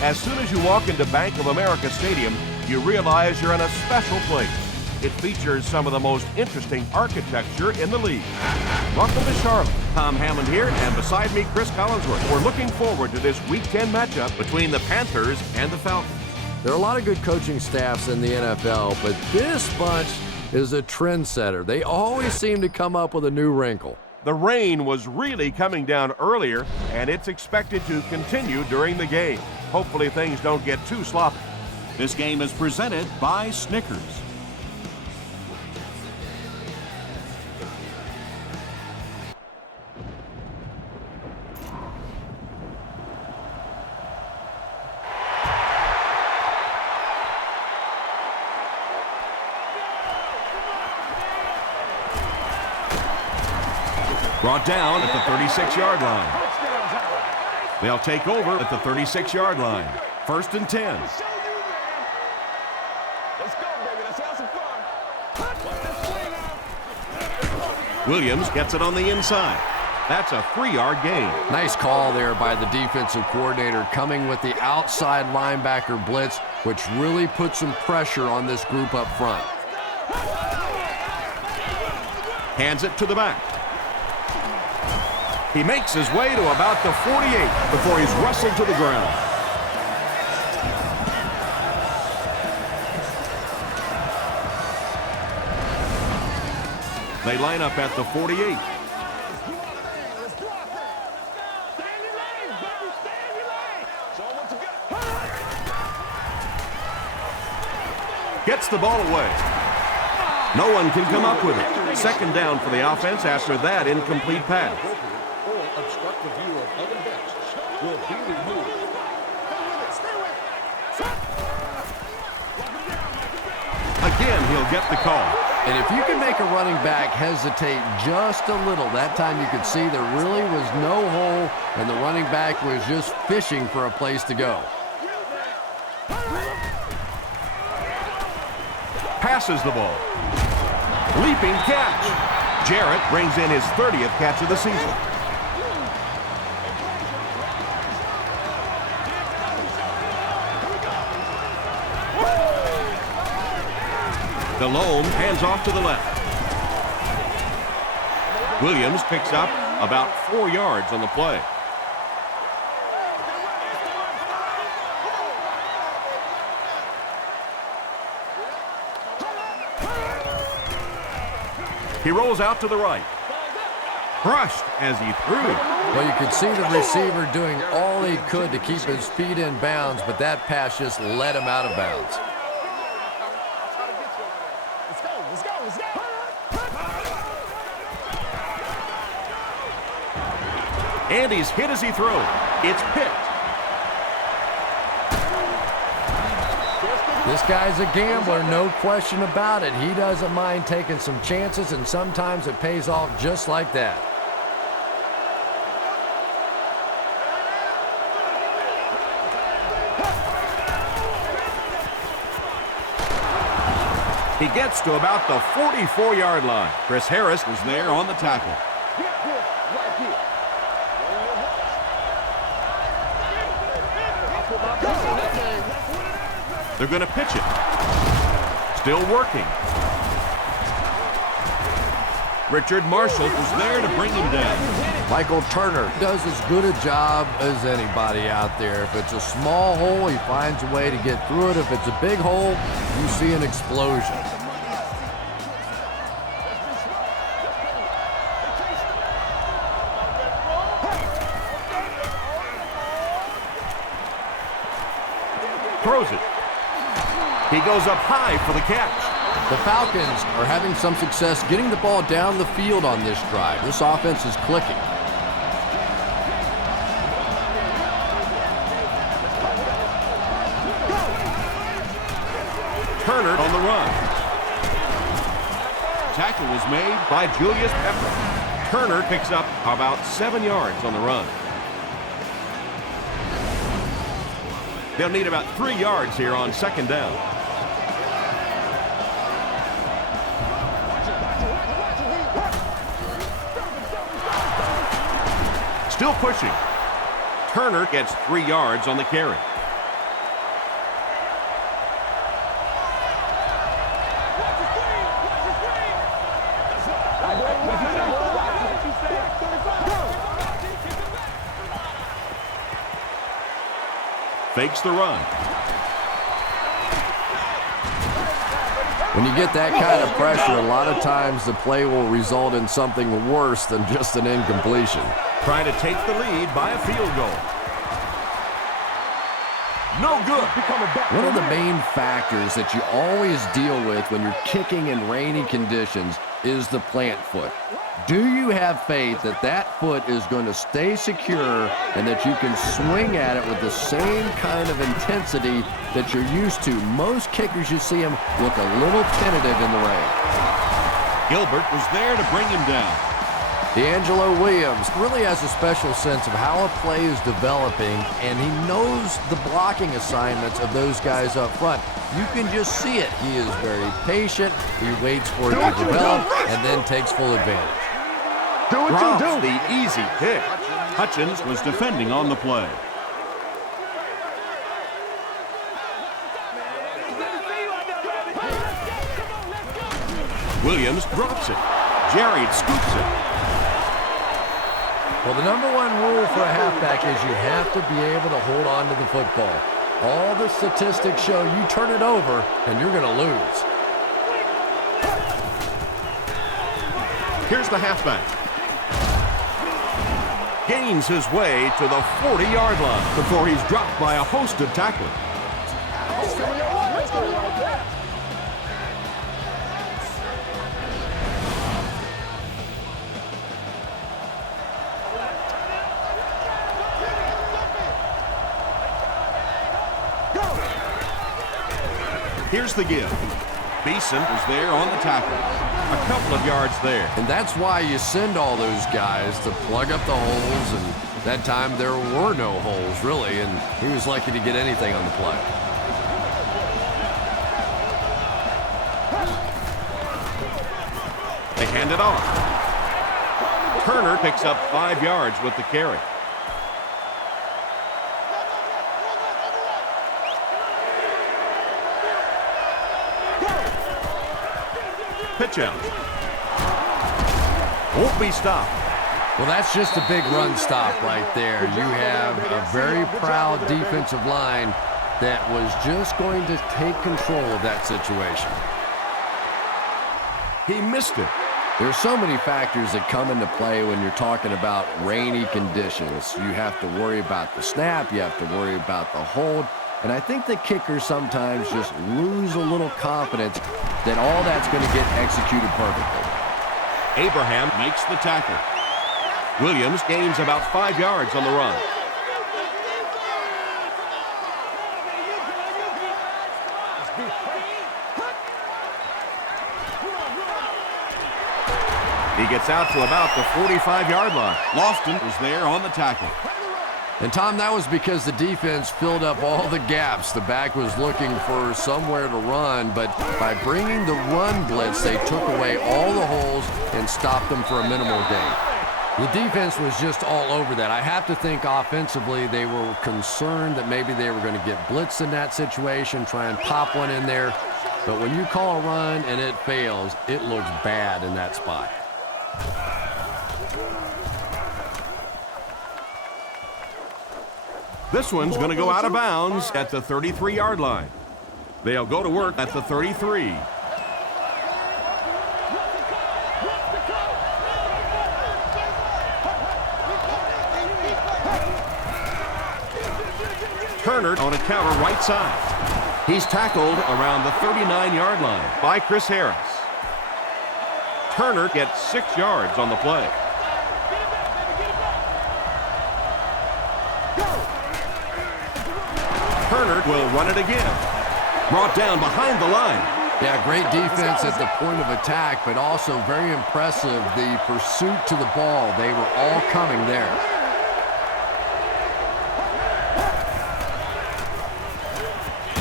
As soon as you walk into Bank of America Stadium, you realize you're in a special place. It features some of the most interesting architecture in the league. Welcome to Charlotte. Tom Hammond here, and beside me, Chris Collinsworth. We're looking forward to this Week 10 matchup between the Panthers and the Falcons. There are a lot of good coaching staffs in the NFL, but this bunch is a trendsetter. They always seem to come up with a new wrinkle. The rain was really coming down earlier, and it's expected to continue during the game. Hopefully things don't get too sloppy. This game is presented by Snickers. Brought down at the 36-yard line. They'll take over at the 36-yard line. 1st and 10. Let's go, baby. Let's have some fun. Williams gets it on the inside. That's a 3-yard gain. Nice call there by the defensive coordinator, coming with the outside linebacker blitz, which really put some pressure on this group up front. Hands it to the back. He makes his way to about the 48 before he's wrestled to the ground. They line up at the 48. Gets the ball away. No one can come up with it. 2nd down for the offense after that incomplete pass. Obstruct the view of other guests will be removed. Again, he'll get the call. And if you can make a running back hesitate just a little, that time you could see there really was no hole, and the running back was just fishing for a place to go. Passes the ball. Leaping catch. Jarrett brings in his 30th catch of the season. Delhomme hands off to the left. Williams picks up about 4 yards on the play. He rolls out to the right. Crushed as he threw. Well, you could see the receiver doing all he could to keep his feet in bounds, but that pass just let him out of bounds. And he's hit as he throws. It's picked. This guy's a gambler, no question about it. He doesn't mind taking some chances, and sometimes it pays off just like that. He gets to about the 44-yard line. Chris Harris was there on the tackle. They're going to pitch it. Still working. Richard Marshall was there to bring him down. Michael Turner does as good a job as anybody out there. If it's a small hole, he finds a way to get through it. If it's a big hole, you see an explosion. Throws it. He goes up high for the catch. The Falcons are having some success getting the ball down the field on this drive. This offense is clicking. Turner on the run. Tackle was made by Julius Pepper. Turner picks up about 7 yards on the run. They'll need about 3 yards here on 2nd down. Still pushing. Turner gets 3 yards on the carry. fakes the run. When you get that kind of pressure, a lot of times the play will result in something worse than just an incompletion. Trying to take the lead by a field goal. No good. One of the main factors that you always deal with when you're kicking in rainy conditions is the plant foot. Do you have faith that that foot is going to stay secure and that you can swing at it with the same kind of intensity that you're used to? Most kickers, you see them look a little tentative in the rain. Gilbert was there to bring him down. D'Angelo Williams really has a special sense of how a play is developing, and he knows the blocking assignments of those guys up front. You can just see it. He is very patient. He waits for it to develop and then takes full advantage. Drops the easy pick. Hutchins was defending on the play. Williams drops it. Jarrett scoops it. Well, the number one rule for a halfback is you have to be able to hold on to the football. All the statistics show you turn it over and you're going to lose. Here's the halfback. Gains his way to the 40-yard line before he's dropped by a host of tacklers. Here's the give. Beeson is there on the tackle. A couple of yards there. And that's why you send all those guys to plug up the holes, and that time there were no holes, really, and he was lucky to get anything on the play. They hand it off. Turner picks up 5 yards with the carry. Pitch out. Won't be stopped. Well, that's just a big run stop right there. You have a very proud defensive line that was just going to take control of that situation. He missed it. There's so many factors that come into play when you're talking about rainy conditions. You have to worry about the snap. You have to worry about the hold. And I think the kickers sometimes just lose a little confidence that all that's going to get executed perfectly. Abraham makes the tackle. Williams gains about 5 yards on the run. He gets out to about the 45-yard line. Lofton is there on the tackle. And, Tom, that was because the defense filled up all the gaps. The back was looking for somewhere to run, but by bringing the run blitz, they took away all the holes and stopped them for a minimal gain. The defense was just all over that. I have to think offensively they were concerned that maybe they were going to get blitzed in that situation, try and pop one in there. But when you call a run and it fails, it looks bad in that spot. This one's going to go out of bounds at the 33-yard line. They'll go to work at the 33. Turner on a counter right side. He's tackled around the 39-yard line by Chris Harris. Turner gets 6 yards on the play. Turner will run it again. Brought down behind the line. Yeah, great defense at the point of attack, but also very impressive the pursuit to the ball. They were all coming there.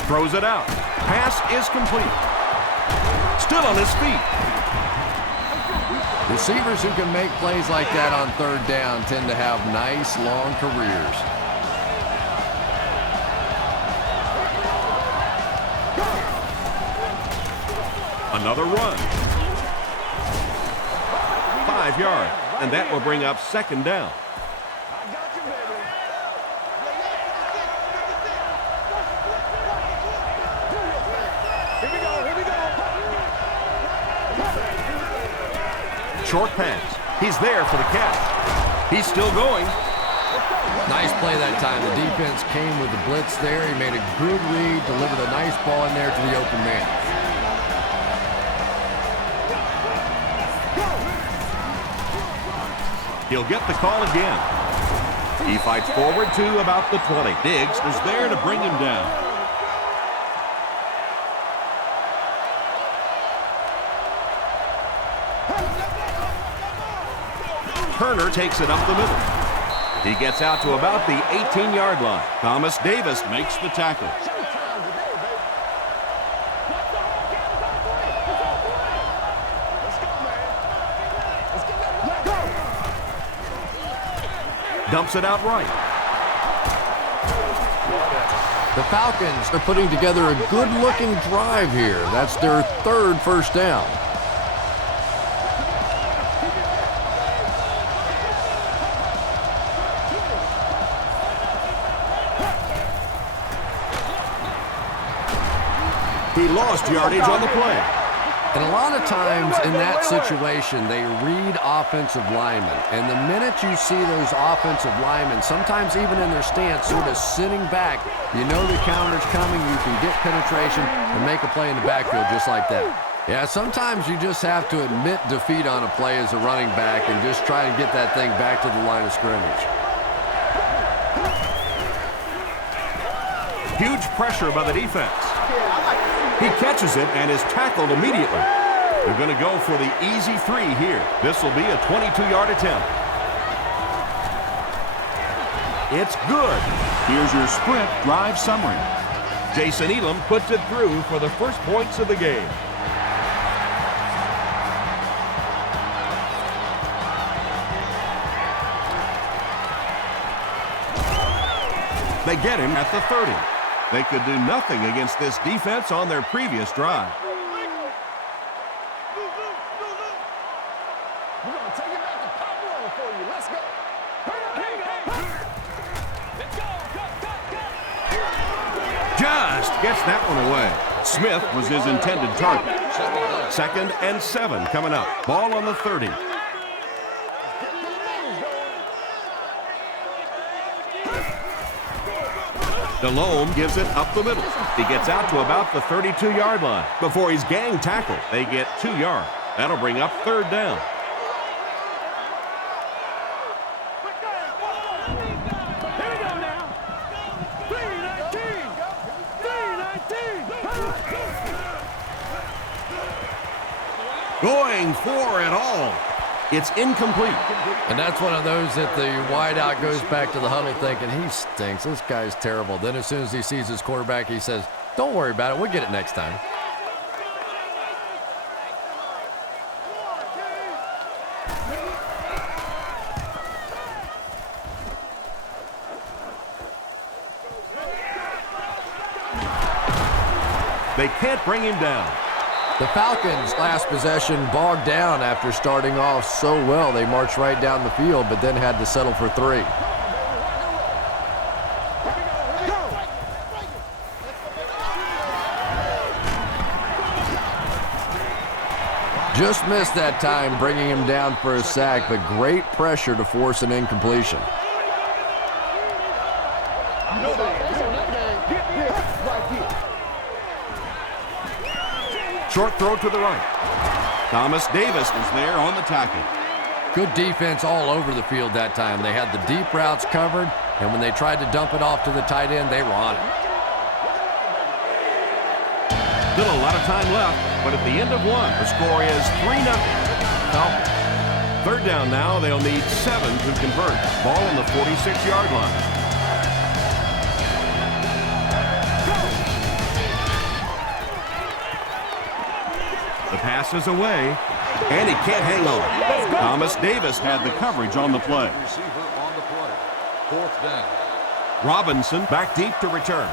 Throws it out. Pass is complete. Still on his feet. Receivers who can make plays like that on third down tend to have nice, long careers. Another run. 5 yards, and that will bring up second down. Short pass. He's there for the catch. He's still going. Nice play that time. The defense came with the blitz there. He made a good read, delivered a nice ball in there to the open man. He'll get the call again. He fights forward to about the 20. Diggs is there to bring him down. Turner takes it up the middle. He gets out to about the 18-yard line. Thomas Davis makes the tackle. Dumps it out right. The Falcons are putting together a good-looking drive here. That's their third first down. He lost yardage on the play. And a lot of times in that situation, they read offensive linemen. And the minute you see those offensive linemen, sometimes even in their stance, sort of sitting back, you know the counter's coming, you can get penetration and make a play in the backfield just like that. Yeah, sometimes you just have to admit defeat on a play as a running back and just try and get that thing back to the line of scrimmage. Huge pressure by the defense. He catches it and is tackled immediately. They're going to go for the easy 3 here. This will be a 22-yard attempt. It's good. Here's your sprint drive summary. Jason Elam puts it through for the first points of the game. They get him at the 30. They could do nothing against this defense on their previous drive. We're going to take it back to pop roll for you. Let's go. Just gets that one away. Smith was his intended target. 2nd and 7 coming up. Ball on the 30. Delhomme gives it up the middle. He gets out to about the 32-yard line. Before he's gang tackled, they get 2 yards. That'll bring up 3rd down. Going for it all. It's incomplete. And that's one of those that the wideout goes back to the huddle thinking, he stinks, this guy's terrible. Then as soon as he sees his quarterback, he says, don't worry about it, we'll get it next time. They can't bring him down. The Falcons' last possession bogged down after starting off so well. They marched right down the field, but then had to settle for 3. Just missed that time, bringing him down for a sack, but great pressure to force an incompletion. Short throw to the right. Thomas Davis is there on the tackle. Good defense all over the field that time. They had the deep routes covered, and when they tried to dump it off to the tight end, they were on it. Still a lot of time left, but at the end of 1, the score is 3-0. Falcons. 3rd down now. They'll need 7 to convert. Ball on the 46-yard line. The pass is away, and he can't hang on. Thomas Davis had the coverage on the play. Receiver on the play. 4th down. Robinson back deep to return.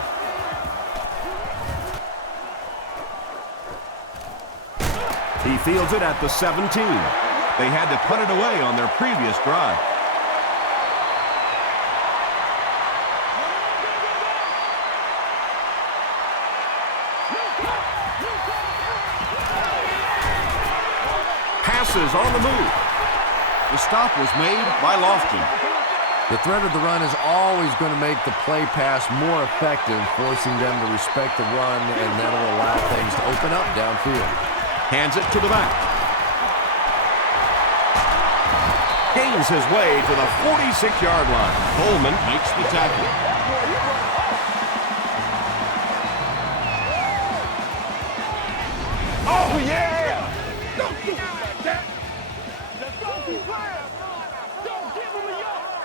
He fields it at the 17. They had to put it away on their previous drive. Passes on the move. The stop was made by Lofton. The threat of the run is always going to make the play pass more effective, forcing them to respect the run, and that'll allow things to open up downfield. Hands it to the back. Gains his way to the 46-yard line. Coleman makes the tackle. Oh, yeah! Don't do it like that. Just don't keep playing. Don't give him a yard.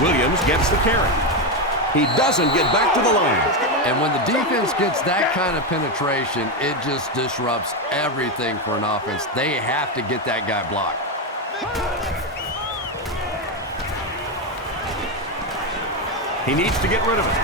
Williams gets the carry. He doesn't get back to the line. And when the defense gets that kind of penetration, it just disrupts everything for an offense. They have to get that guy blocked. He needs to get rid of it.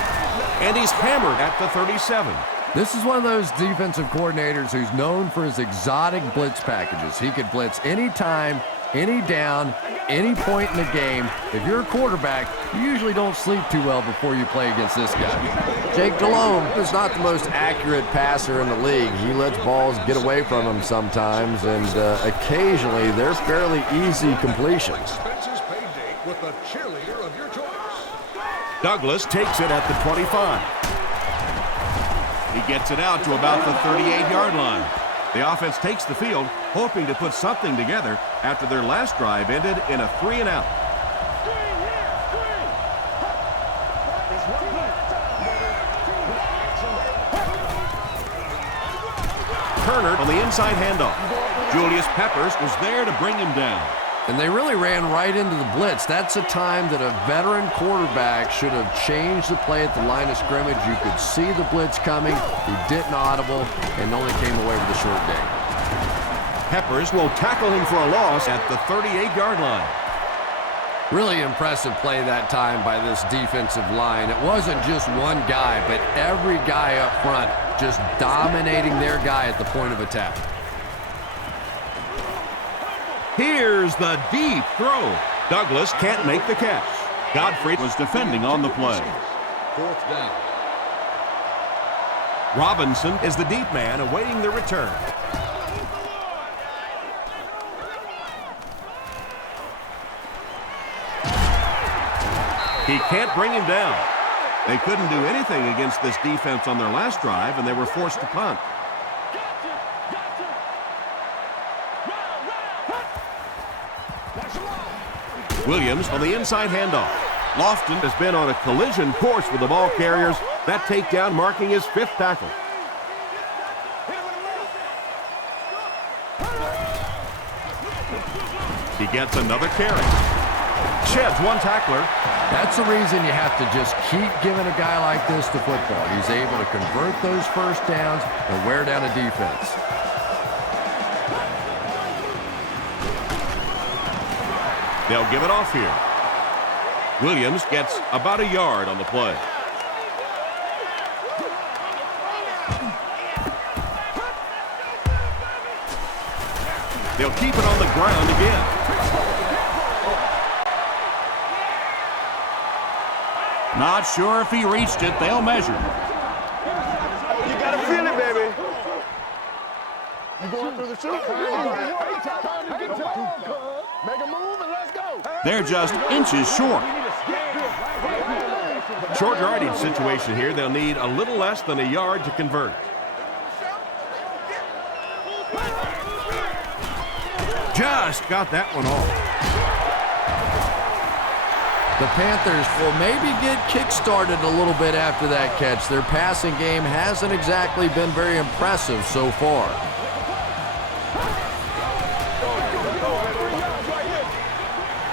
And he's hammered at the 37. This is one of those defensive coordinators who's known for his exotic blitz packages. He could blitz anytime, any down, any point in the game. If you're a quarterback, you usually don't sleep too well before you play against this guy. Jake Delhomme is not the most accurate passer in the league. He lets balls get away from him sometimes, and occasionally they're fairly easy completions. With the cheerleader of your choice. Douglas takes it at the 25. He gets it out to about the 38-yard line. The offense takes the field, hoping to put something together after their last drive ended in a 3-and-out. Turner on the inside handoff. Julius Peppers was there to bring him down. And they really ran right into the blitz. That's a time that a veteran quarterback should have changed the play at the line of scrimmage. You could see the blitz coming. He didn't audible and only came away with a short gain. Peppers will tackle him for a loss at the 38-yard line. Really impressive play that time by this defensive line. It wasn't just one guy, but every guy up front just dominating their guy at the point of attack. Here's the deep throw. Douglas can't make the catch. Godfrey was defending on the play. Fourth down. Robinson is the deep man awaiting the return. He can't bring him down. They couldn't do anything against this defense on their last drive, and they were forced to punt. Williams on the inside handoff. Lofton has been on a collision course with the ball carriers. That takedown marking his 5th tackle. He gets another carry. Sheds one tackler. That's the reason you have to just keep giving a guy like this the football. He's able to convert those first downs and wear down a defense. They'll give it off here. Williams gets about a yard on the play. They'll keep it on the ground again. Not sure if he reached it. They'll measure. You gotta feel it, baby. You going through the shoot? Make a move and let's go. They're just inches short. Short yardage situation here. They'll need a little less than a yard to convert. Just got that one off. The Panthers will maybe get kick-started a little bit after that catch. Their passing game hasn't exactly been very impressive so far.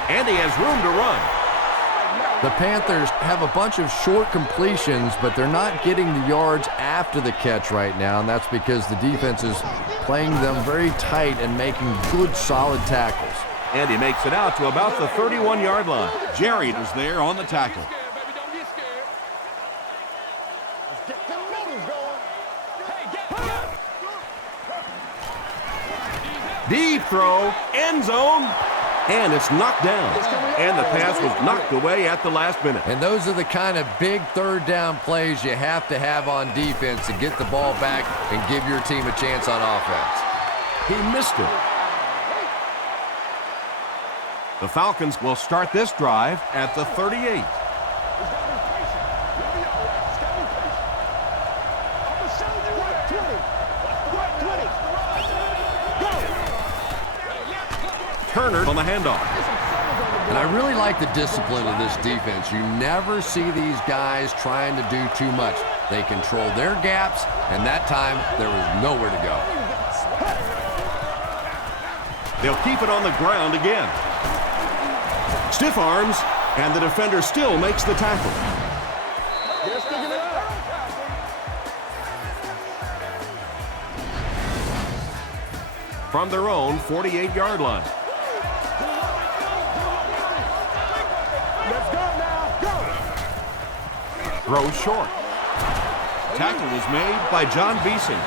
And he has room to run. The Panthers have a bunch of short completions, but they're not getting the yards after the catch right now, and that's because the defense is playing them very tight and making good, solid tackles. And he makes it out to about the 31-yard line. Jerry is there on the tackle. Deep throw, end zone, and it's knocked down. And the pass was knocked away at the last minute. And those are the kind of big third down plays you have to have on defense to get the ball back and give your team a chance on offense. He missed it. The Falcons will start this drive at the 38. Turner on the handoff. And I really like the discipline of this defense. You never see these guys trying to do too much. They control their gaps, and that time there was nowhere to go. They'll keep it on the ground again. Stiff arms, and the defender still makes the tackle. From their own 48-yard line. Throw short. Tackle was made by John Beesing.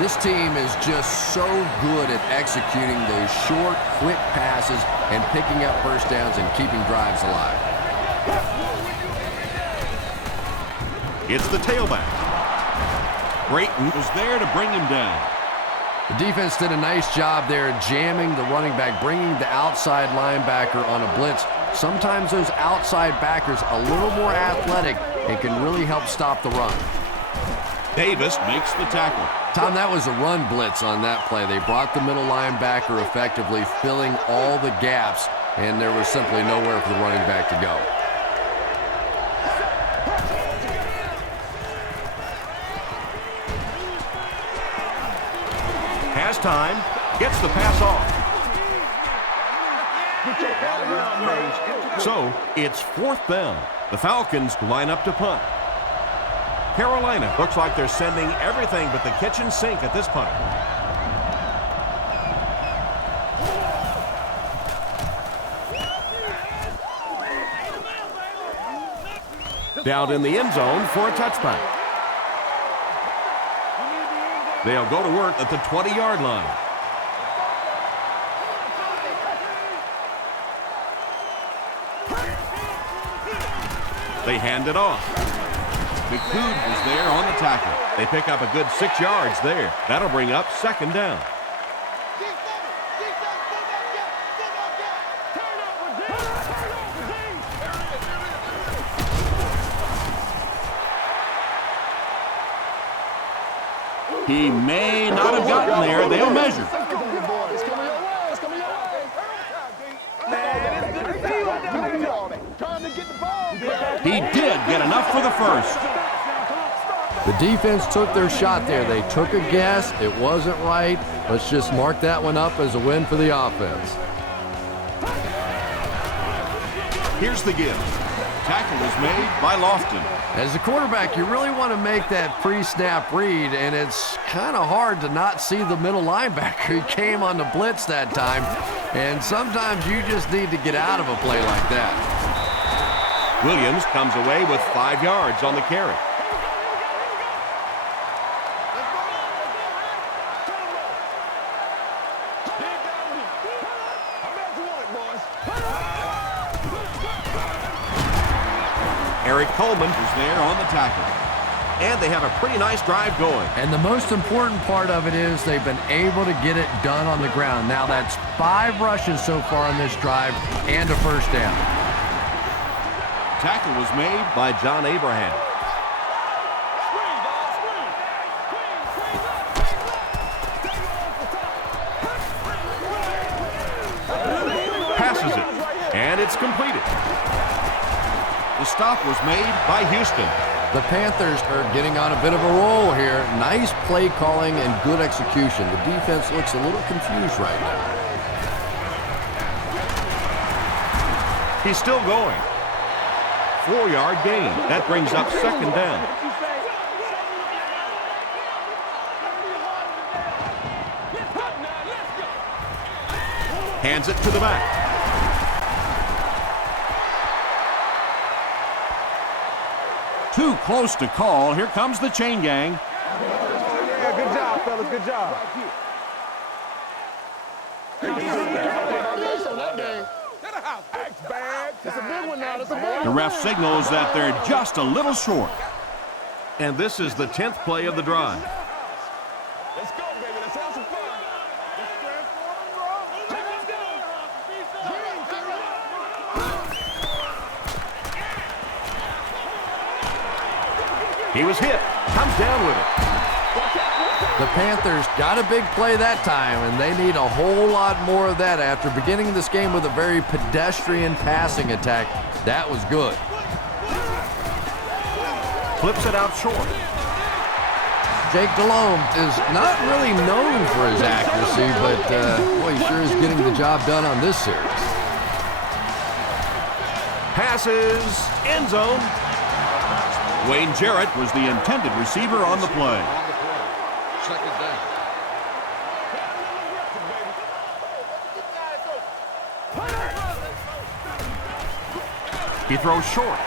This team is just so good at executing those short, quick passes and picking up first downs and keeping drives alive. It's the tailback. Brayton was there to bring him down. The defense did a nice job there jamming the running back, bringing the outside linebacker on a blitz. Sometimes those outside backers a little more athletic and can really help stop the run. Davis makes the tackle. Tom, that was a run blitz on that play. They brought the middle linebacker effectively, filling all the gaps, and there was simply nowhere for the running back to go. Has time, gets the pass off. So, it's 4th down. The Falcons line up to punt. Carolina looks like they're sending everything but the kitchen sink at this punt. Down in the end zone for a touchback. They'll go to work at the 20-yard line. They hand it off. McCood was there on the tackle. They pick up a good 6 yards there. That'll bring up 2nd down. He may not have gotten there. They'll measure. He did get enough for the first. The defense took their shot there. They took a guess. It wasn't right. Let's just mark that one up as a win for the offense. Here's the give. Tackle is made by Lofton. As a quarterback, you really want to make that pre-snap read, and it's kind of hard to not see the middle linebacker. He came on the blitz that time, and sometimes you just need to get out of a play like that. Williams comes away with 5 yards on the carry. Eric Coleman is there on the tackle. And they have a pretty nice drive going. And the most important part of it is they've been able to get it done on the ground. Now that's 5 rushes so far on this drive and a first down. Tackle was made by John Abraham. Passes it, and it's completed. The stop was made by Houston. The Panthers are getting on a bit of a roll here. Nice play calling and good execution. The defense looks a little confused right now. He's still going. 4-yard gain. That brings up 2nd down. Hands it to the back. Too close to call. Here comes the chain gang. Yeah, good job, fellas. Good job. The ref signals that they're just a little short. And this is the 10th play of the drive. Let's go, baby. Let's have some fun. He was hit. Comes down with it. The Panthers got a big play that time, and they need a whole lot more of that after beginning this game with a very pedestrian passing attack. That was good. Flips it out short. Jake Delhomme is not really known for his accuracy, but boy, he sure is getting the job done on this series. Passes, end zone. Wayne Jarrett was the intended receiver on the play. Second down. He throws short.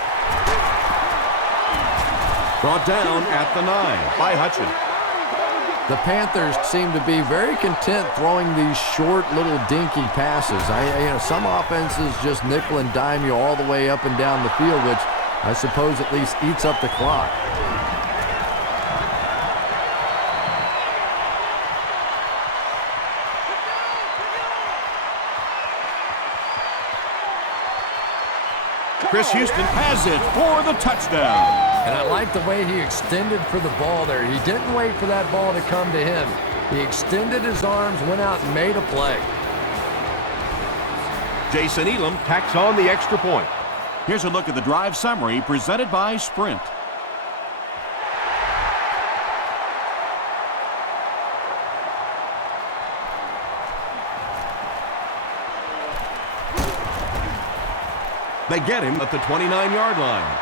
Brought down at the 9 by Hutchin. The Panthers seem to be very content throwing these short little dinky passes. Some offenses just nickel and dime you all the way up and down the field, which I suppose at least eats up the clock. Chris Houston has it for the touchdown. And I like the way he extended for the ball there. He didn't wait for that ball to come to him. He extended his arms, went out and made a play. Jason Elam tacks on the extra point. Here's a look at the drive summary presented by Sprint. They get him at the 29-yard line.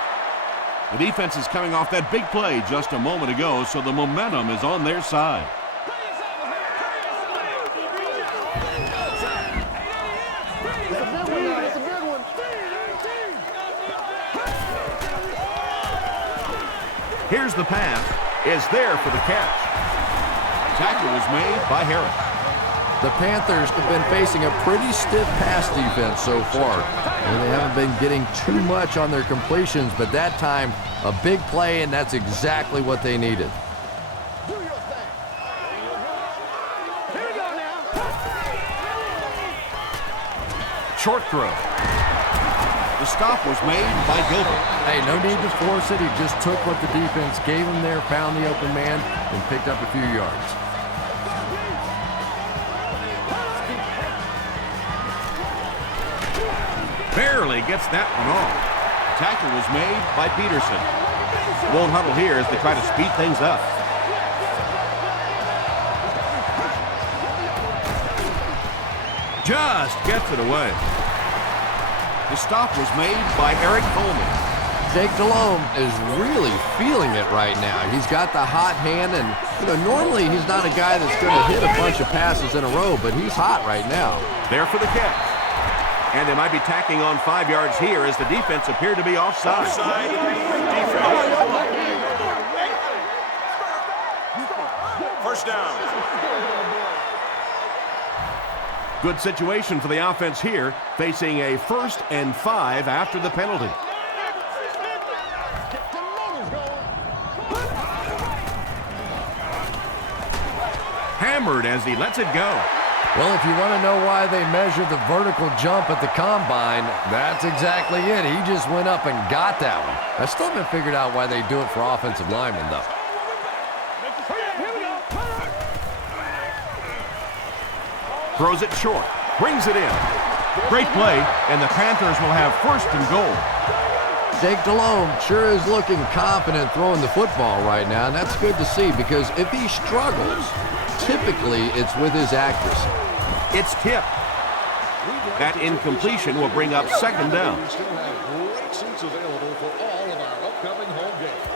The defense is coming off that big play just a moment ago, so the momentum is on their side. Here's the pass. Is there for the catch. Tackle was made by Harris. The Panthers have been facing a pretty stiff pass defense so far. And they haven't been getting too much on their completions, but that time, a big play, and that's exactly what they needed. Short throw. The stop was made by Gilbert. Hey, no need to force it. He just took what the defense gave him there, found the open man, and picked up a few yards. Barely gets that one off. Tackle was made by Peterson. Won't huddle here as they try to speed things up. Just gets it away. The stop was made by Eric Coleman. Jake Delhomme is really feeling it right now. He's got the hot hand, and normally he's not a guy that's going to hit a bunch of passes in a row, but he's hot right now. There for the catch. And they might be tacking on 5 yards here as the defense appeared to be offside. First down. Good situation for the offense here, facing a 1st and 5 after the penalty. Hammered as he lets it go. Well, if you want to know why they measure the vertical jump at the combine, that's exactly it. He just went up and got that one. I still haven't figured out why they do it for offensive linemen, though. Throws it short, brings it in. Great play, and the Panthers will have 1st and goal. Jake Delhomme sure is looking confident throwing the football right now, and that's good to see because if he struggles, typically it's with his accuracy. It's tipped. That incompletion will bring up 2nd down. We still have great seats available for all of our upcoming home games.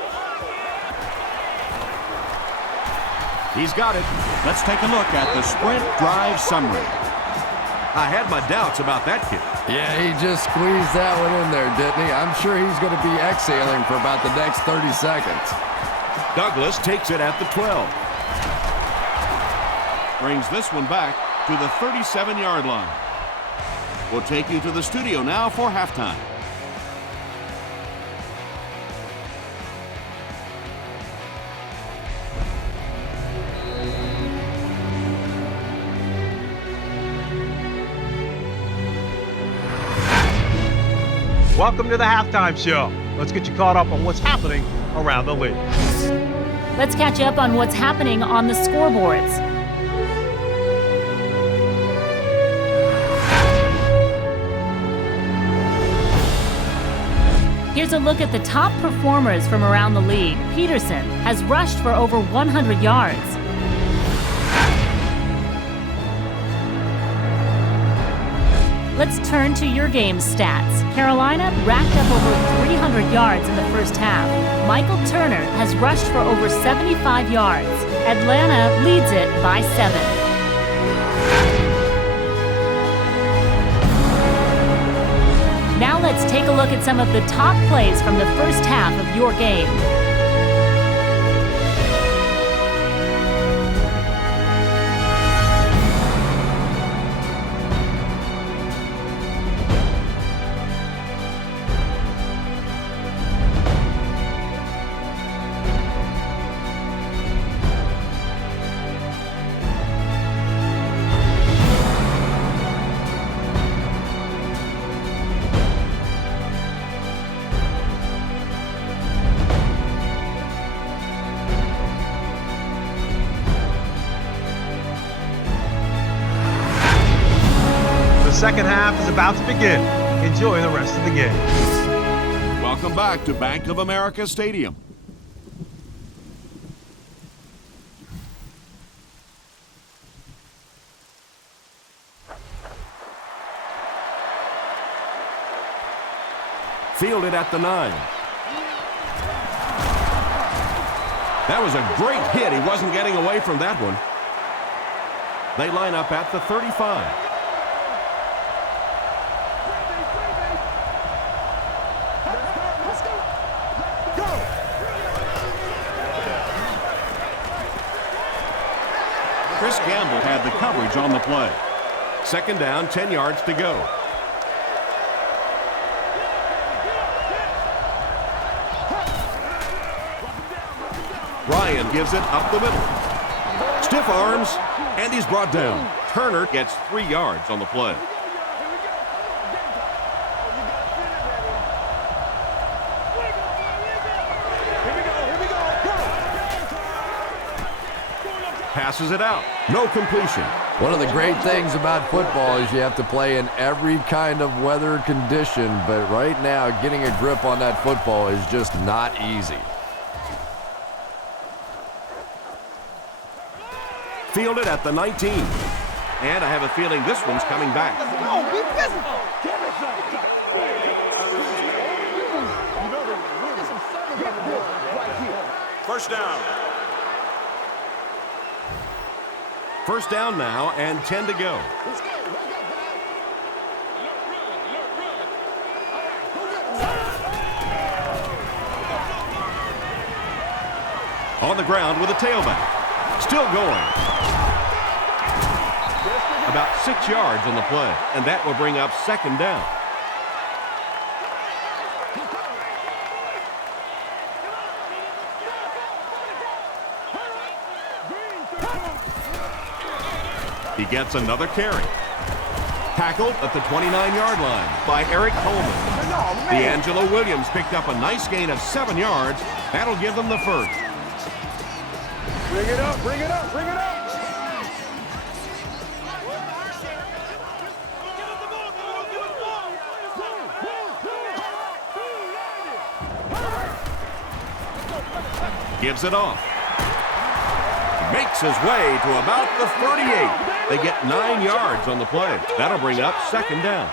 He's got it. Let's take a look at the Sprint drive summary. I had my doubts about that kid. Yeah, he just squeezed that one in there, didn't he? I'm sure he's going to be exhaling for about the next 30 seconds. Douglas takes it at the 12. Brings this one back to the 37-yard line. We'll take you to the studio now for halftime. Welcome to the halftime show. Let's get you caught up on what's happening around the league. Let's catch up on what's happening on the scoreboards. Here's a look at the top performers from around the league. Peterson has rushed for over 100 yards. Let's turn to your game's stats. Carolina racked up over 300 yards in the first half. Michael Turner has rushed for over 75 yards. Atlanta leads it by 7. Now let's take a look at some of the top plays from the first half of your game. The second half is about to begin. Enjoy the rest of the game. Welcome back to Bank of America Stadium. Fielded at the 9. That was a great hit. He wasn't getting away from that one. They line up at the 35. Chris Gamble had the coverage on the play. Second down, 10 yards to go. Ryan gives it up the middle. Stiff arms, and he's brought down. Turner gets 3 yards on the play. Passes it out. No completion. One of the great things about football is you have to play in every kind of weather condition, but right now getting a grip on that football is just not easy. Fielded at the 19. And I have a feeling this one's coming back. First down. First down now and 10 to go. On the ground with a tailback. Still going. About 6 yards on the play, and that will bring up second down. He gets another carry. Tackled at the 29-yard line by Eric Coleman. D'Angelo Williams picked up a nice gain of 7 yards. That'll give them the first. Bring it up, bring it up, bring it up. Gives it off. Makes his way to about the 38. They get 9 yards on the play. That'll bring up second down.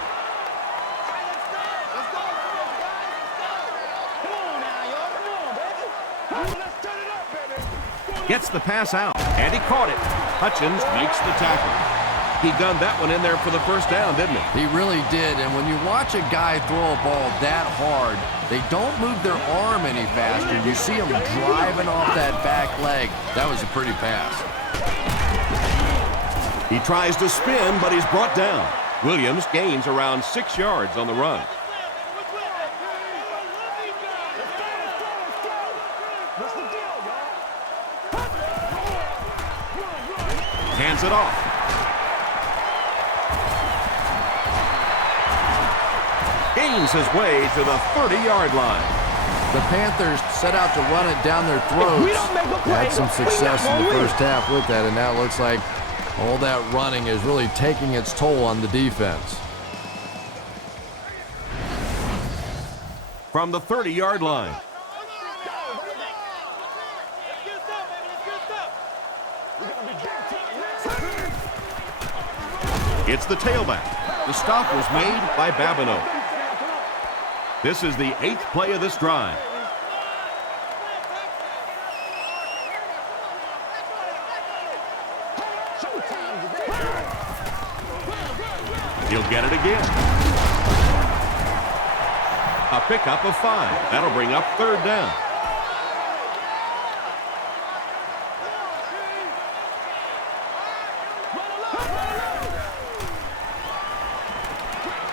Gets the pass out, and he caught it. Hutchins makes the tackle. He done that one in there for the first down, didn't he? He really did, and when you watch a guy throw a ball that hard, they don't move their arm any faster. You see him driving off that back leg. That was a pretty pass. He tries to spin, but he's brought down. Williams gains around 6 yards on the run. Hands it off. Gains his way to the 30-yard line. The Panthers set out to run it down their throats. Had some success in the first half with that, and now it looks like all that running is really taking its toll on the defense. From the 30-yard line. It's the tailback. The stop was made by Babineau. This is the 8th play of this drive. He'll get it again. A pickup of 5. That'll bring up 3rd down.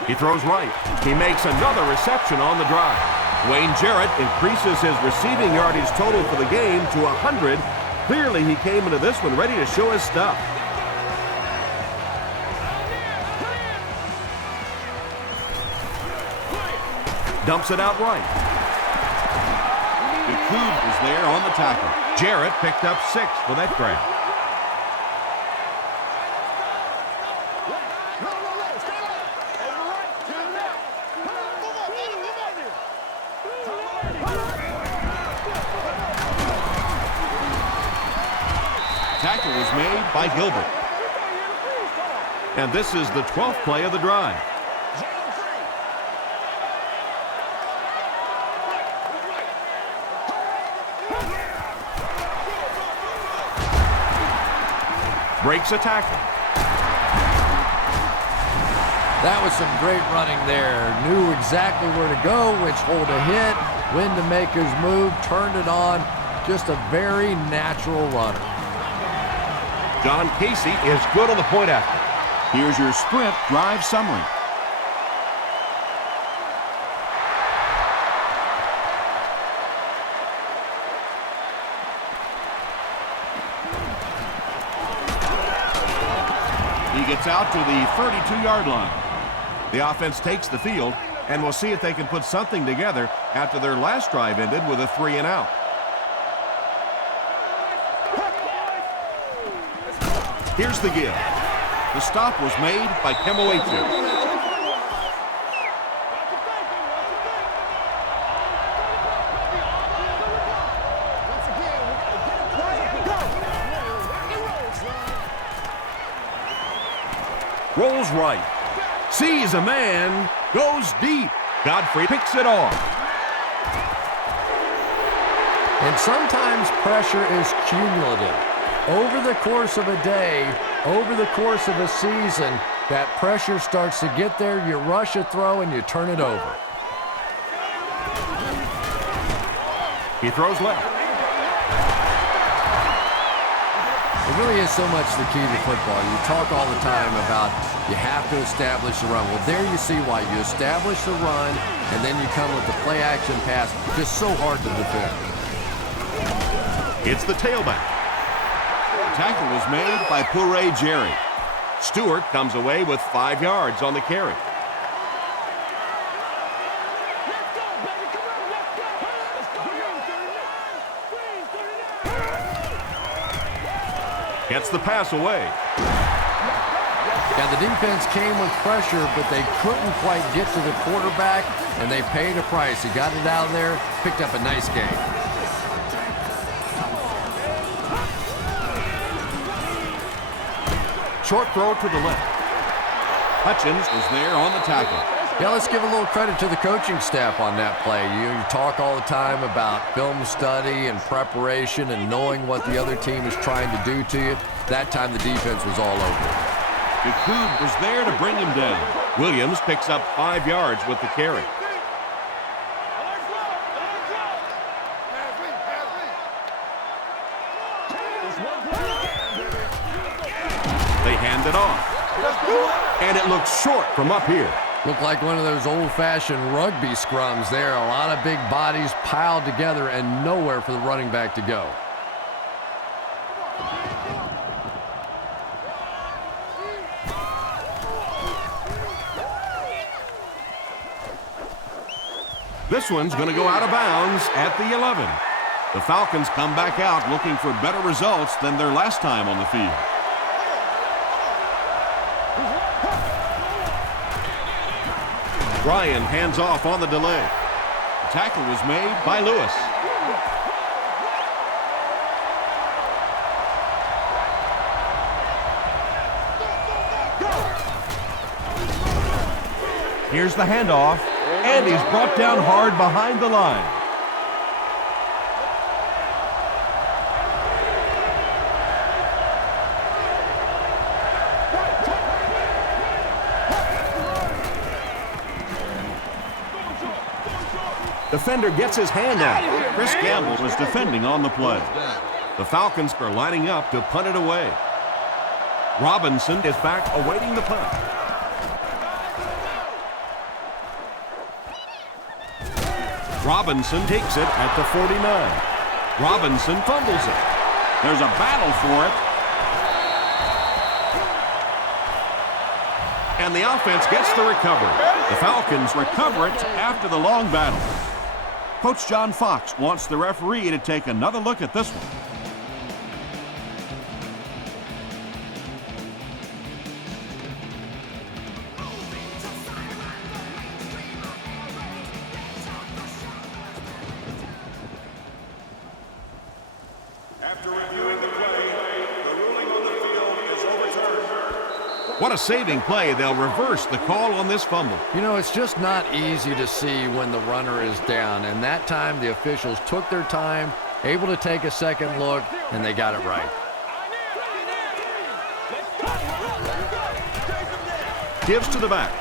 He throws right. He makes another reception on the drive. Wayne Jarrett increases his receiving yardage total for the game to 100. Clearly, he came into this one ready to show his stuff. Dumps it out right. DeCoud was there on the tackle. Jarrett picked up 6 for that grab. Tackle was made by Gilbert. And this is the 12th play of the drive. Breaks a tackle. That was some great running there. Knew exactly where to go, which hole to hit, when to make his move, turned it on. Just a very natural runner. John Casey is good on the point after. Here's your sprint drive summary. He gets out to the 32-yard line. The offense takes the field, and we'll see if they can put something together after their last drive ended with a 3-and-out. Here's the give. The stop was made by Kemoetu. Rolls right. Sees a man. Goes deep. Godfrey picks it off. And sometimes pressure is cumulative. Over the course of a day, over the course of a season, that pressure starts to get there, you rush a throw, and you turn it over. He throws left. It really is so much the key to football. You talk all the time about you have to establish the run. Well, there you see why. You establish the run, and then you come with the play-action pass. Just so hard to defend. It's the tailback. Tackle was made by Puré Jerry. Stewart comes away with 5 yards on the carry. Gets the pass away. Yeah, the defense came with pressure, but they couldn't quite get to the quarterback, and they paid a price. He got it out of there, picked up a nice game. Short throw to the left. Hutchins was there on the tackle. Yeah, let's give a little credit to the coaching staff on that play. You talk all the time about film study and preparation and knowing what the other team is trying to do to you. That time the defense was all over. DeCoud was there to bring him down. Williams picks up 5 yards with the carry. They hand it off. And it looks short from up here. Looked like one of those old-fashioned rugby scrums there. A lot of big bodies piled together and nowhere for the running back to go. This one's going to go out of bounds at the 11. The Falcons come back out looking for better results than their last time on the field. Ryan hands off on the delay. The tackle was made by Lewis. Here's the handoff, and he's brought down hard behind the line. Defender gets his hand out. Chris Gamble was defending on the play. The Falcons are lining up to punt it away. Robinson is back awaiting the punt. Robinson takes it at the 49. Robinson fumbles it. There's a battle for it. And the offense gets the recovery. The Falcons recover it after the long battle. Coach John Fox wants the referee to take another look at this one. What a saving play. They'll reverse the call on this fumble. You know, it's just not easy to see when the runner is down, and that time the officials took their time, able to take a second look, and they got it right. Gives to the back.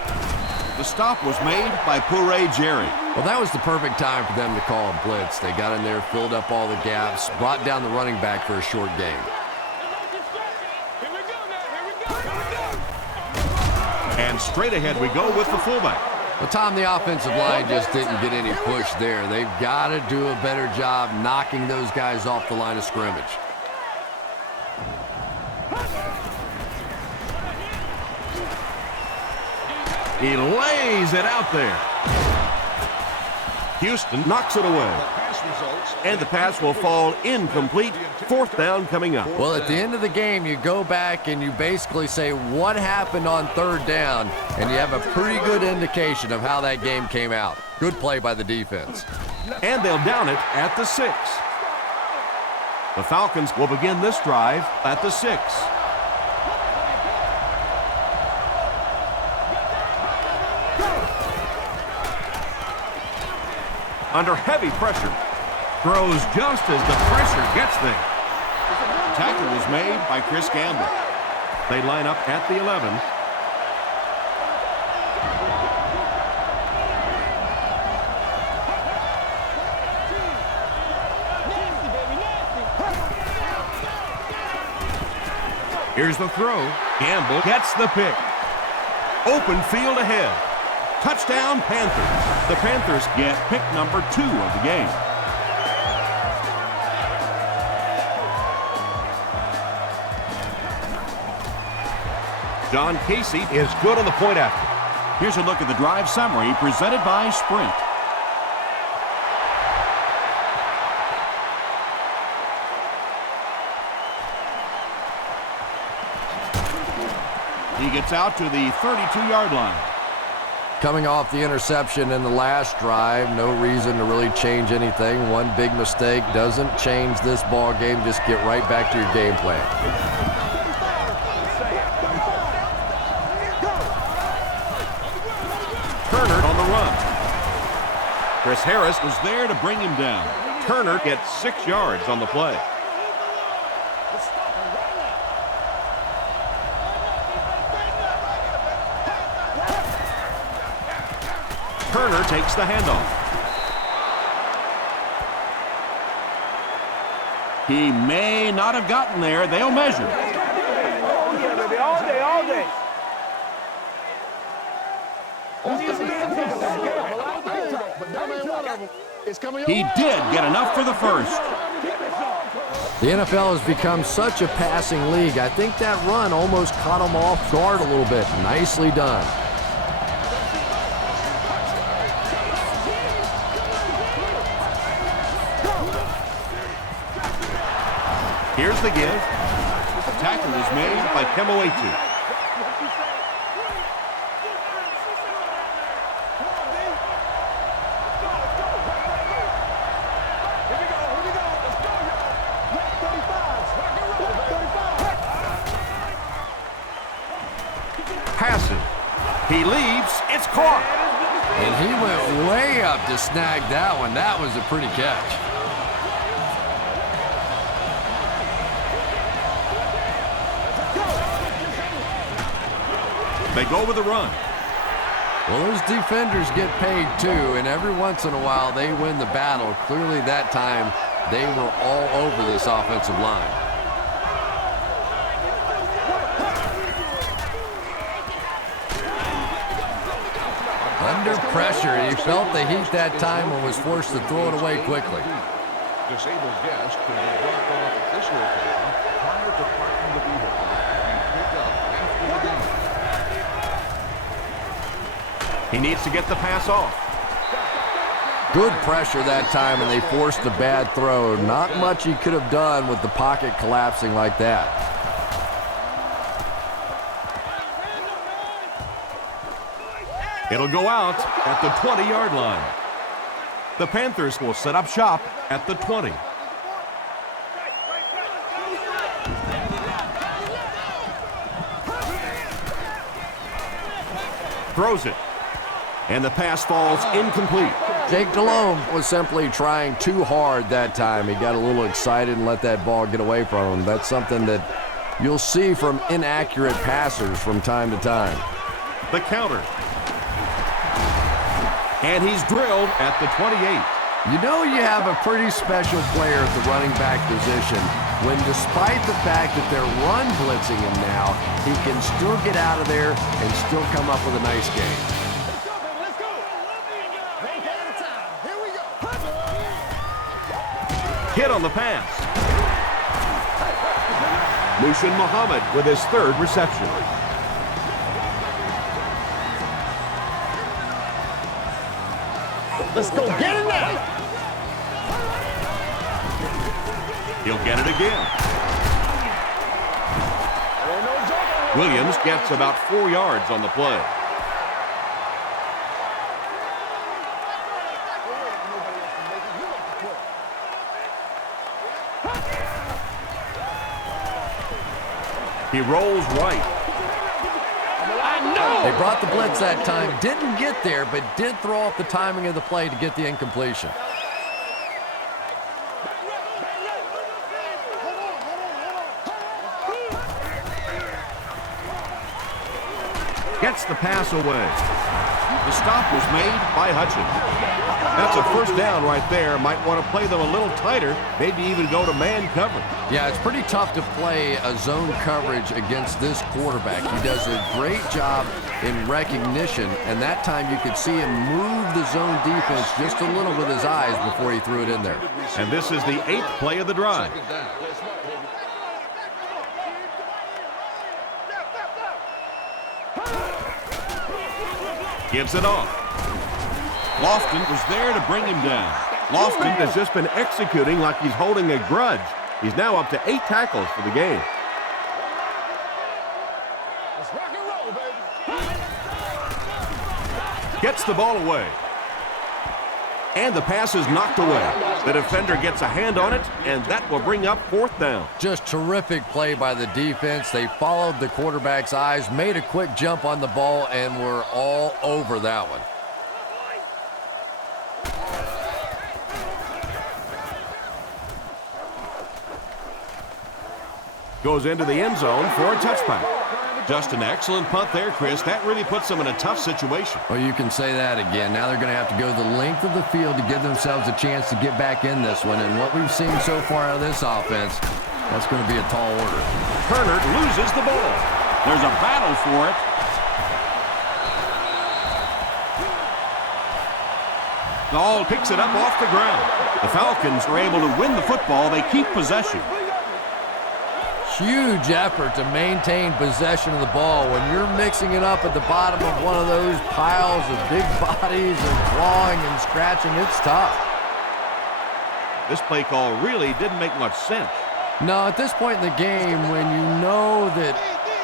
The stop was made by Puree Jerry. Well, that was the perfect time for them to call a blitz. They got in there, filled up all the gaps, brought down the running back for a short gain. And straight ahead we go with the fullback. Well, Tom, the offensive line just didn't get any push there. They've got to do a better job knocking those guys off the line of scrimmage. He lays it out there. Houston knocks it away. And the pass will fall incomplete. Fourth down coming up. Well, at the end of the game, you go back and you basically say what happened on third down, and you have a pretty good indication of how that game came out. Good play by the defense. And they'll down it at the 6. The Falcons will begin this drive at the 6. Under heavy pressure. Throws just as the pressure gets there. Tackle was made by Chris Gamble. They line up at the 11. Here's the throw. Gamble gets the pick. Open field ahead. Touchdown, Panthers. The Panthers get pick number 2 of the game. John Casey is good on the point after. Here's a look at the drive summary presented by Sprint. He gets out to the 32-yard line. Coming off the interception in the last drive, no reason to really change anything. One big mistake doesn't change this ball game. Just get right back to your game plan. Turner on the run. Chris Harris was there to bring him down. Turner gets 6 yards on the play. Turner takes the handoff. He may not have gotten there. They'll measure. All day. He did get enough for the first. The NFL has become such a passing league. I think that run almost caught him off guard a little bit. Nicely done. Here's the give. The tackle is made by Kemoetu. Passing. He leaps. It's caught. And he went way up to snag that one. That was a pretty catch. They go with a run. Well, those defenders get paid too, and every once in a while they win the battle. Clearly that time they were all over this offensive line. Under pressure, he felt the heat that time and was forced to throw it away quickly. Disabled guests can be dropped off at this location prior to parking the vehicle and picked up after the game. He needs to get the pass off. Good pressure that time, and they forced a bad throw. Not much he could have done with the pocket collapsing like that. It'll go out at the 20-yard line. The Panthers will set up shop at the 20. Throws it. And the pass falls incomplete. Jake Delhomme was simply trying too hard that time. He got a little excited and let that ball get away from him. That's something that you'll see from inaccurate passers from time to time. The counter. And he's drilled at the 28. You know you have a pretty special player at the running back position when, despite the fact that they're run blitzing him now, he can still get out of there and still come up with a nice game. Let's go. One at a time. Here we go. Hit on the pass. Mushin Muhammad with his third reception. Let's go. Get it now. He'll get it again. Williams gets about 4 yards on the play. He rolls right. They brought the blitz that time, didn't get there, but did throw off the timing of the play to get the incompletion. Gets the pass away. The stop was made by Hutchins. That's a first down right there. Might want to play them a little tighter, maybe even go to man coverage. Yeah, it's pretty tough to play a zone coverage against this quarterback. He does a great job in recognition, and that time you could see him move the zone defense just a little with his eyes before he threw it in there. And this is the 8th play of the drive. Gives it off. Lofton was there to bring him down. Lofton has just been executing like he's holding a grudge. He's now up to 8 tackles for the game. Let's rock and roll, baby. Gets the ball away. And the pass is knocked away. The defender gets a hand on it, and that will bring up 4th down. Just terrific play by the defense. They followed the quarterback's eyes, made a quick jump on the ball, and were all over that one. Goes into the end zone for a touchback. Just an excellent punt there, Chris. That really puts them in a tough situation. Well, you can say that again. Now they're going to have to go the length of the field to give themselves a chance to get back in this one. And what we've seen so far out of this offense, that's going to be a tall order. Turner loses the ball. There's a battle for it. Gall picks it up off the ground. The Falcons are able to win the football. They keep possession. Huge effort to maintain possession of the ball. When you're mixing it up at the bottom of one of those piles of big bodies and clawing and scratching, it's tough. This play call really didn't make much sense. No, at this point in the game, when you know that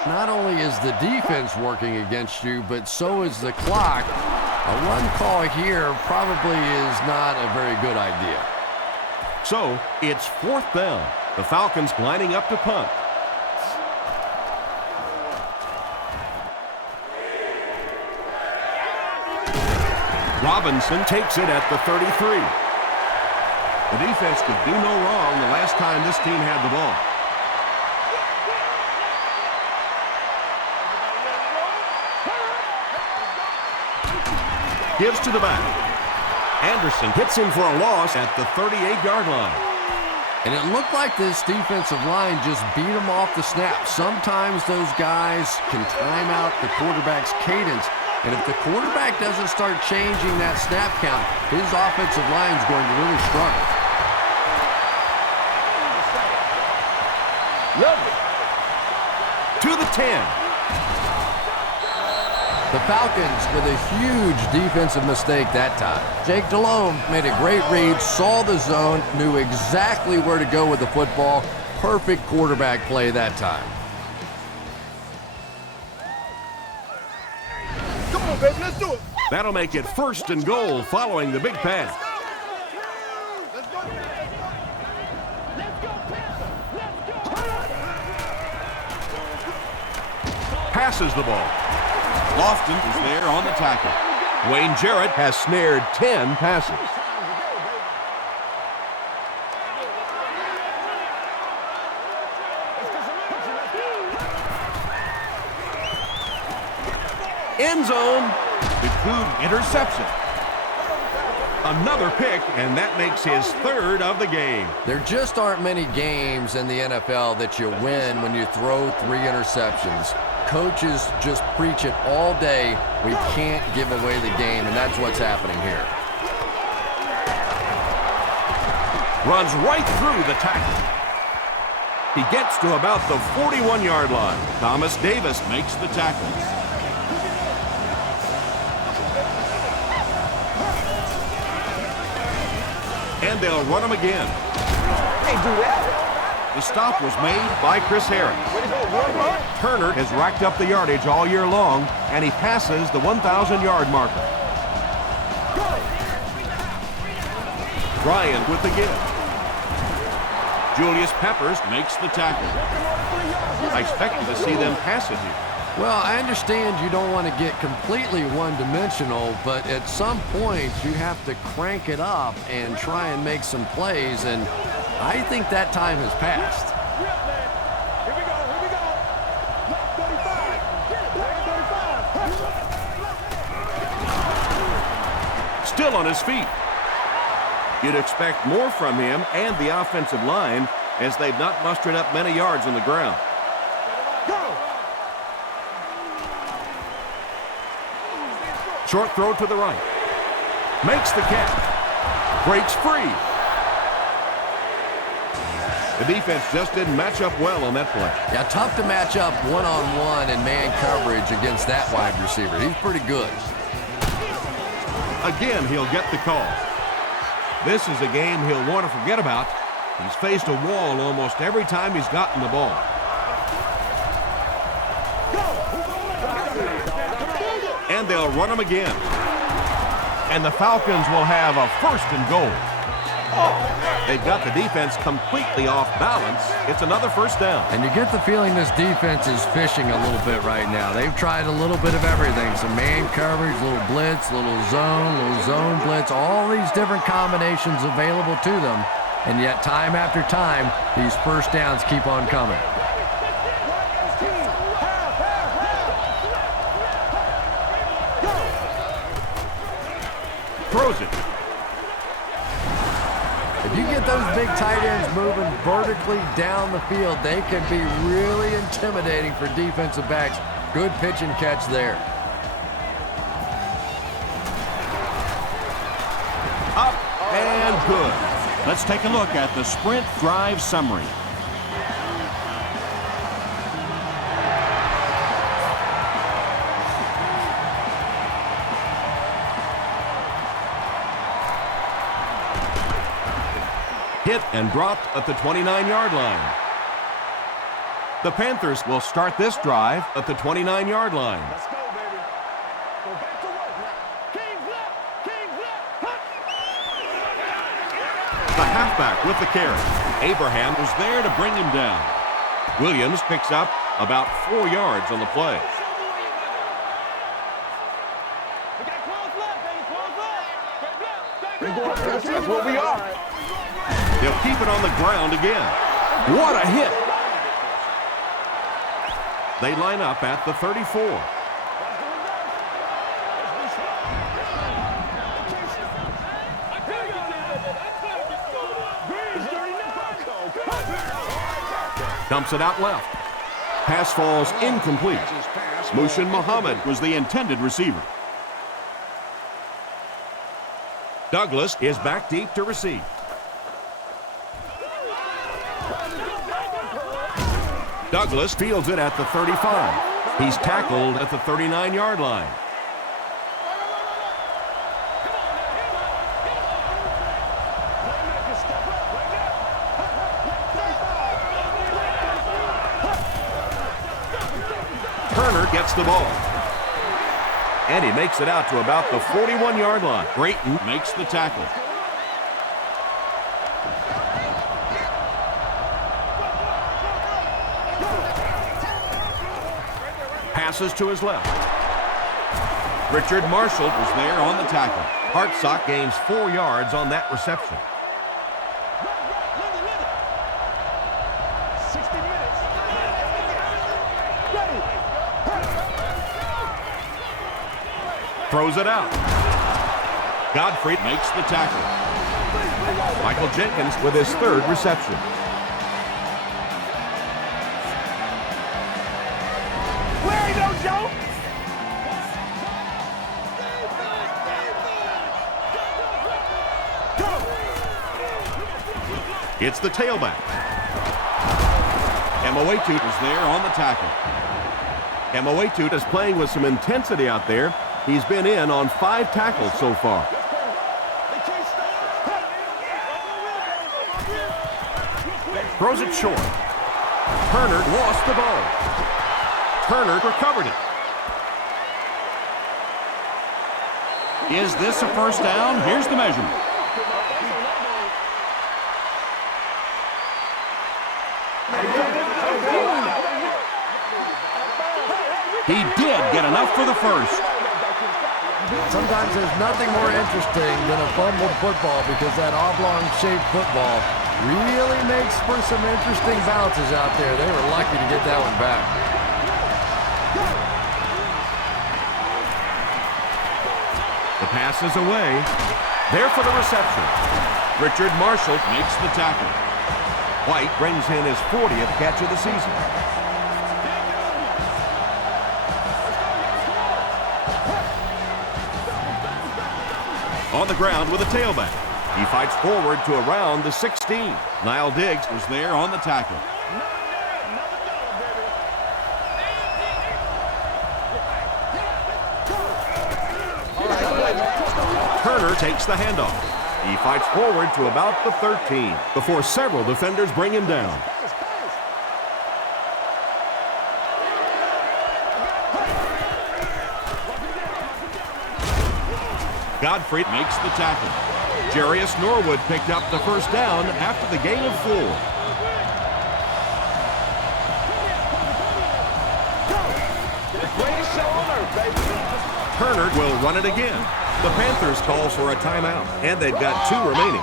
not only is the defense working against you, but so is the clock, a run call here probably is not a very good idea. So, it's 4th down. The Falcons lining up to punt. Robinson takes it at the 33. The defense could do no wrong the last time this team had the ball. Gives to the back. Anderson hits him for a loss at the 38-yard line. And it looked like this defensive line just beat them off the snap. Sometimes those guys can time out the quarterback's cadence. And if the quarterback doesn't start changing that snap count, his offensive line is going to really struggle. To the 10. The Falcons with a huge defensive mistake that time. Jake Delhomme made a great read, saw the zone, knew exactly where to go with the football. Perfect quarterback play that time. Come on, baby, let's do it. That'll make it 1st and goal following the big pass. Let's go. Let's go, Panthers. Let's go. Passes the ball. Lofton is there on the tackle. Wayne Jarrett has snared 10 passes. End zone. Include interception. Another pick, and that makes his 3rd of the game. There just aren't many games in the NFL that you win when you throw 3 interceptions. Coaches just preach it all day. We can't give away the game, and that's what's happening here. Runs right through the tackle. He gets to about the 41-yard line. Thomas Davis makes the tackle. And they'll run him again. Can't do that. The stop was made by Chris Harris. Turner has racked up the yardage all year long, and he passes the 1,000-yard marker. Bryant with the give. Julius Peppers makes the tackle. I expected to see them pass it here. Well, I understand you don't want to get completely one-dimensional, but at some point you have to crank it up and try and make some plays, and I think that time has passed. Here we go. Black 35. Still on his feet. You'd expect more from him and the offensive line as they've not mustered up many yards on the ground. Short throw to the right. Makes the catch. Breaks free. The defense just didn't match up well on that play. Yeah, tough to match up one-on-one in man coverage against that wide receiver. He's pretty good. Again, he'll get the call. This is a game he'll want to forget about. He's faced a wall almost every time he's gotten the ball. And they'll run him again. And the Falcons will have a 1st and goal. They've got the defense completely off balance. It's another 1st down. And you get the feeling this defense is fishing a little bit right now. They've tried a little bit of everything. Some man coverage, little blitz, little zone blitz, all these different combinations available to them. And yet time after time, these 1st downs keep on coming. Throws it. If you get those big tight ends moving vertically down the field, they can be really intimidating for defensive backs. Good pitch and catch there. Up and good. Let's take a look at the sprint drive summary. Hit and dropped at the 29-yard line. The Panthers will start this drive at the 29-yard line. Let's go, baby. Go back to work now. Kings left. Kings left. The halfback with the carry. Abraham was there to bring him down. Williams picks up about 4 yards on the play. We got close left, baby. Close left. That's what we are. They'll keep it on the ground again. What a hit! They line up at the 34. Dumps it out left. Pass falls incomplete. Mushin Muhammad was the intended receiver. Douglas is back deep to receive. Douglas fields it at the 35. He's tackled at the 39-yard line. Turner gets the ball. And he makes it out to about the 41-yard line. Brayton makes the tackle. Passes to his left. Richard Marshall was there on the tackle. Hartsock gains 4 yards on that reception. 60 minutes. Throws it out. Godfrey makes the tackle. Michael Jenkins with his 3rd reception. It's the tailback. Emoetut is there on the tackle. Emoetut is playing with some intensity out there. He's been in on 5 tackles so far. Throws it short. Turner lost the ball. Turner recovered it. Is this a first down? Here's the measurement. He did get enough for the first. Sometimes there's nothing more interesting than a fumbled football because that oblong-shaped football really makes for some interesting bounces out there. They were lucky to get that one back. The pass is away. There for the reception. Richard Marshall makes the tackle. White brings in his 40th catch of the season. On the ground with a tailback. He fights forward to around the 16. Niall Diggs was there on the tackle. Turner takes the handoff. He fights forward to about the 13 before several defenders bring him down. Godfrey makes the tackle. Jarius Norwood picked up the first down after the gain of 4. Turner will run it again. The Panthers call for a timeout, and they've got 2 remaining.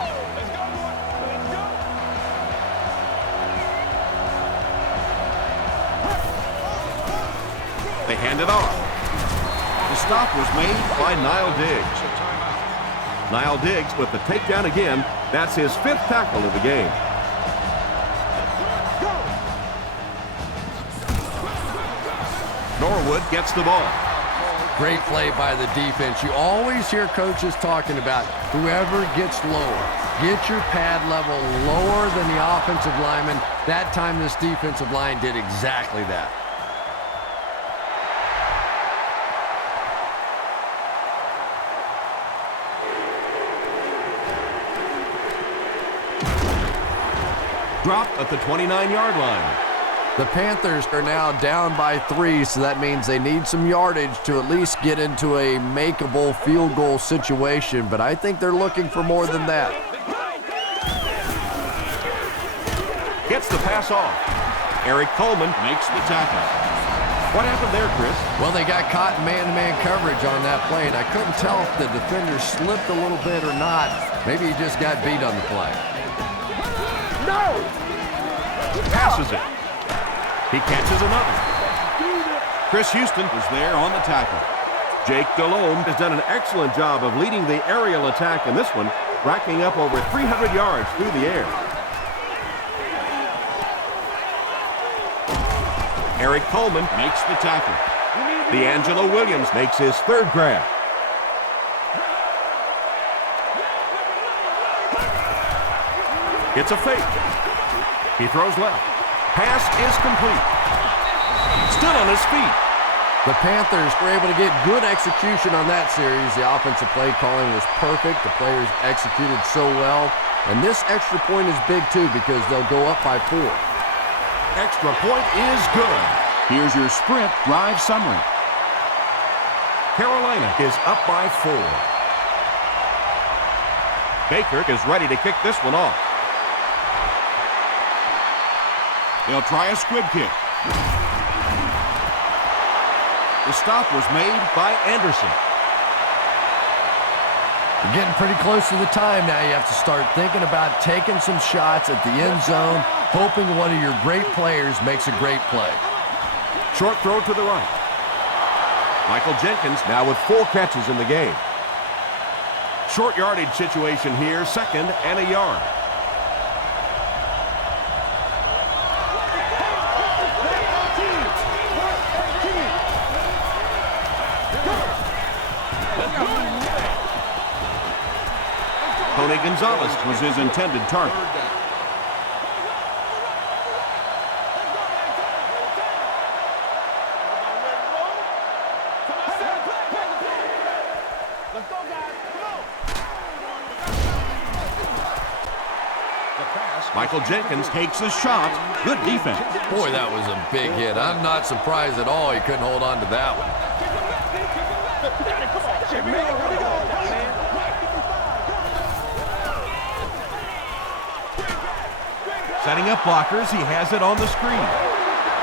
They hand it off. The stop was made by Niall Diggs. Niall Diggs with the takedown again. That's his 5th tackle of the game. Norwood gets the ball. Great play by the defense. You always hear coaches talking about whoever gets lower. Get your pad level lower than the offensive lineman. That time this defensive line did exactly that. Drop at the 29-yard line. The Panthers are now down by 3, so that means they need some yardage to at least get into a makeable field goal situation, but I think they're looking for more than that. Gets the pass off. Eric Coleman Makes the tackle. What happened there, Chris? Well, they got caught in man-to-man coverage on that play, and I couldn't tell if the defender slipped a little bit or not. Maybe he just got beat on the play. Passes it. He catches another. Chris Houston is there on the tackle. Jake Delhomme has done an excellent job of leading the aerial attack in this one, racking up over 300 yards through the air. Eric Coleman Makes the tackle. D'Angelo Williams makes his third grab. It's a fake. He throws left. Pass is complete. Still on his feet. The Panthers were able to get good execution on that series. The offensive play calling was perfect. The players executed so well. And this extra point is big, too, because they'll go up by 4. Extra point is good. Here's your sprint drive summary. Carolina is up by 4. Baker is ready to kick this one off. They'll try a squib kick. The stop was made by Anderson. You're getting pretty close to the time now. You have to start thinking about taking some shots at the end zone, hoping one of your great players makes a great play. Short throw to the right. Michael Jenkins now with 4 catches in the game. Short yardage situation here, 2nd and a yard. Tony Gonzalez was his intended target. Michael Jenkins takes a shot. Good defense. Boy, that was a big hit. I'm not surprised at all he couldn't hold on to that one. Setting up blockers, he has it on the screen.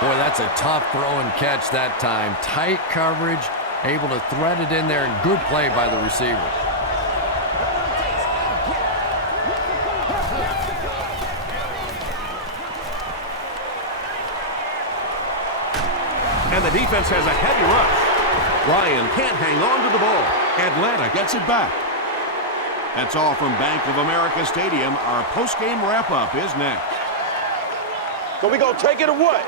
Boy, that's a tough throw and catch that time. Tight coverage, able to thread it in there, and good play by the receiver. And the defense has a heavy rush. Ryan can't hang on to the ball. Atlanta gets it back. That's all from Bank of America Stadium. Our post-game wrap-up is next. So we gonna take it or what?